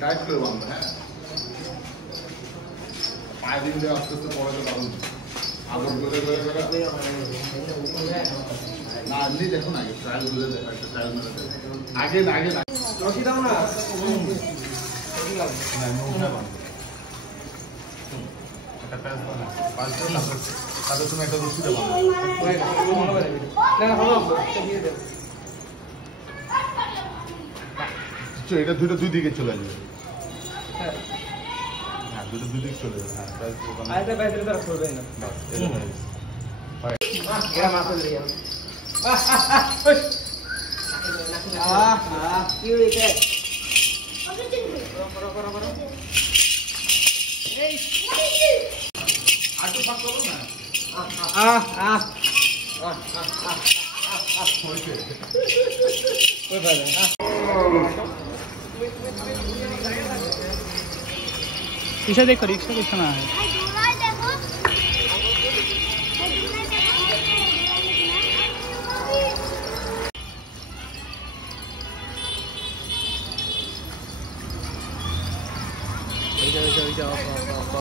tight করে বাঁধবে, হ্যাঁ পায়ে দিলে আস্তে আস্তে পড়াতে পারুন আদর করে না এমনি দেখুন আগে ট্রায়াল করে দেখো একটা ট্রায়াল মেরে আগে আগে রশি দাও না একটা প্যাচ বানা পাঁচ দিন তারপর তুমি একটা রশি দাও না এটা দুই দিকে চলে যাবে হ্যাঁ দুই দিকে চলে যাবে হ্যাঁ আরেকটা ব্যাটারি তো করবে না বাস এটা মাথা দিয়ে কি হইছে এই আটো ফাক করো না হইছে ওই ভালো रिक्शा देखो रिक्शा ना है